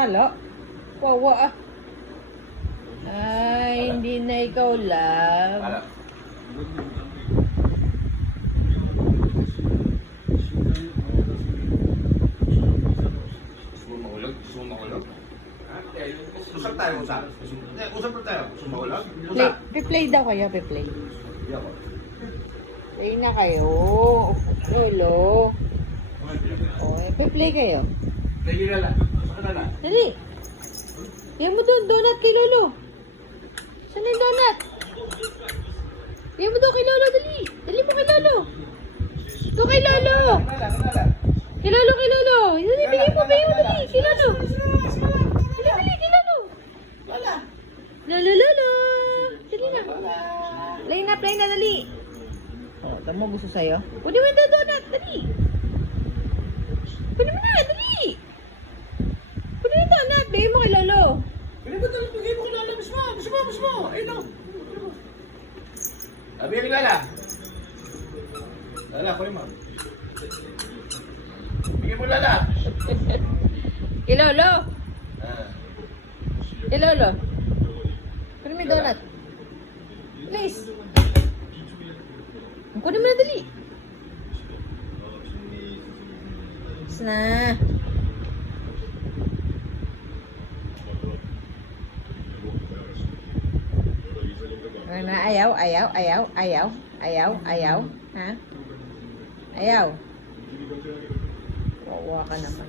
talo. Wawa ah. Ay, hindi na ikaw love. Wala. Gusto mo makulog? Gusto mo makulog? Usap tayo, usap. Usap na tayo. Gusto mo makulog? Usap. Play daw kayo, play. Hindi ako. Play na kayo. Lolo. O, play kayo. Sige na lang. Saka na lang. Dali. Yan mo doon, donut kay Lolo. Saan yung donut? Yan mo doon kay Lolo, dali. Dali mo kay Lolo. Doon kay Lolo. Kay Lolo, kay Lolo. Dali, bigay mo, dali. Kay Lolo. Dali, kay Lolo. Lolo, Lolo. Dali na. Play na, dali. O, tamo gusto sa'yo. Pwede mo yung donut, dali. Pwede mo na, dali. Pwede mo yung donut, bigay mo kay Lolo. Pwede ba talagang bigay mo kay Lala? Mismo. Ayun lang. Sabi kay Lala. Lala, kunin mo. Bigay mo Lala. Kay Lolo. Ah. Kay Lolo. Pwede mo yung donut. Please. Kunin mo na, dali. Tapos na. Ano na, ayaw. Ha? Ayaw. Wawa ka naman.